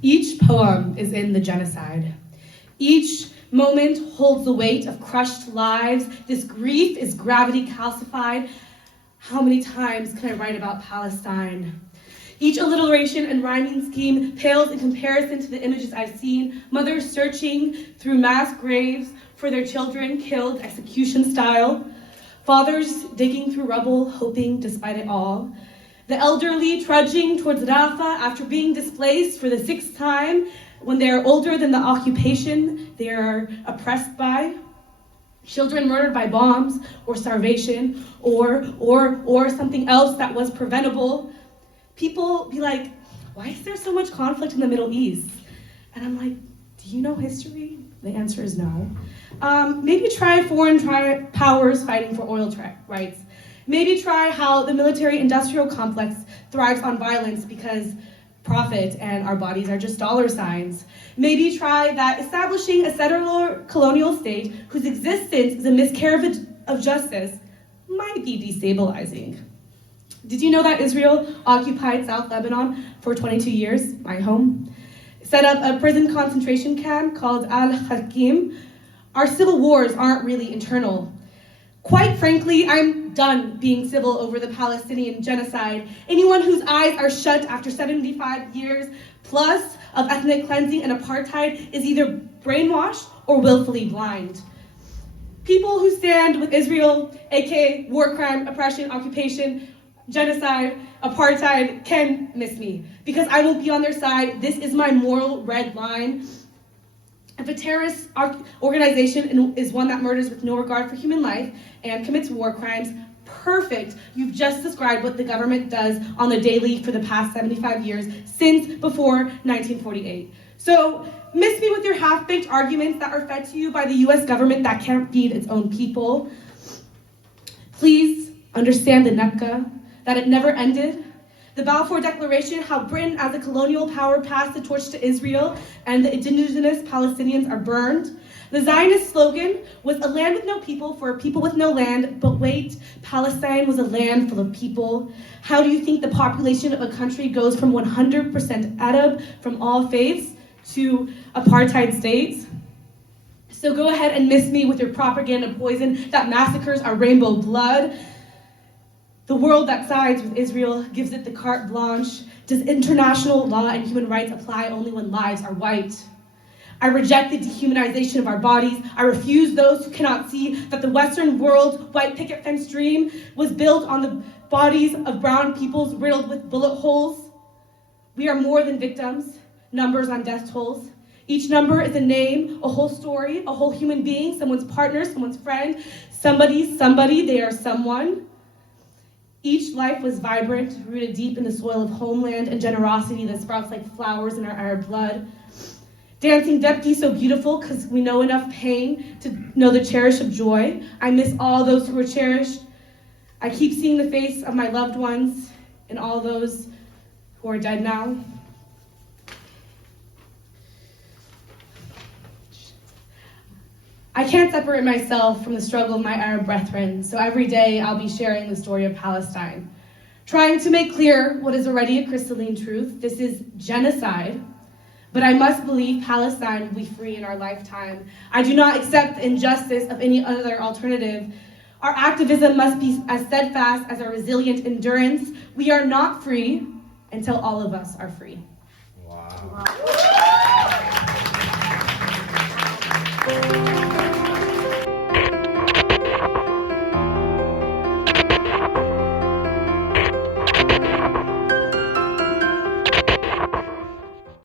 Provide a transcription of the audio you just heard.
Each poem is in the genocide. Each moment holds the weight of crushed lives. This grief is gravity calcified. How many times can I write about Palestine? Each alliteration and rhyming scheme pales in comparison to the images I've seen. Mothers searching through mass graves for their children killed execution style. Fathers digging through rubble, hoping despite it all. The elderly trudging towards Rafah after being displaced for the 6th time. When they are older than the occupation they are oppressed by. Children murdered by bombs or starvation or something else that was preventable. People be like, why is there so much conflict in the Middle East? And I'm like, do you know history? The answer is no. Maybe try foreign powers fighting for oil rights. Maybe try how the military-industrial complex thrives on violence because profit and our bodies are just dollar signs. Maybe try that establishing a settler colonial state whose existence is a miscarriage of justice might be destabilizing. Did you know that Israel occupied South Lebanon for 22 years, my home? Set up a prison concentration camp called Al-Hakim. Our civil wars aren't really internal. Quite frankly, I'm done being civil over the Palestinian genocide. Anyone whose eyes are shut after 75 years plus of ethnic cleansing and apartheid is either brainwashed or willfully blind. People who stand with Israel, aka war crime, oppression, occupation, genocide, apartheid, can miss me because I will be on their side. This is my moral red line. If a terrorist organization is one that murders with no regard for human life and commits war crimes, perfect. You've just described what the government does on the daily for the past 75 years, since before 1948. So miss me with your half-baked arguments that are fed to you by the US government that can't feed its own people. Please understand the Nakba, that it never ended. The Balfour Declaration, how Britain as a colonial power passed the torch to Israel and the indigenous Palestinians are burned. The Zionist slogan was a land with no people for a people with no land, but wait, Palestine was a land full of people. How do you think the population of a country goes from 100% Arab from all faiths to apartheid states? So go ahead and miss me with your propaganda poison that massacres our rainbow blood. The world that sides with Israel gives it the carte blanche. Does international law and human rights apply only when lives are white? I reject the dehumanization of our bodies. I refuse those who cannot see that the Western world white picket fence dream was built on the bodies of brown peoples riddled with bullet holes. We are more than victims, numbers on death tolls. Each number is a name, a whole story, a whole human being, someone's partner, someone's friend, somebody, they are someone. Each life was vibrant, rooted deep in the soil of homeland and generosity that sprouts like flowers in our Arab blood. Dancing Depki so beautiful because we know enough pain to know the cherish of joy. I miss all those who were cherished. I keep seeing the face of my loved ones and all those who are dead now. I can't separate myself from the struggle of my Arab brethren, so every day I'll be sharing the story of Palestine, trying to make clear what is already a crystalline truth. This is genocide, but I must believe Palestine will be free in our lifetime. I do not accept the injustice of any other alternative. Our activism must be as steadfast as our resilient endurance. We are not free until all of us are free. Wow.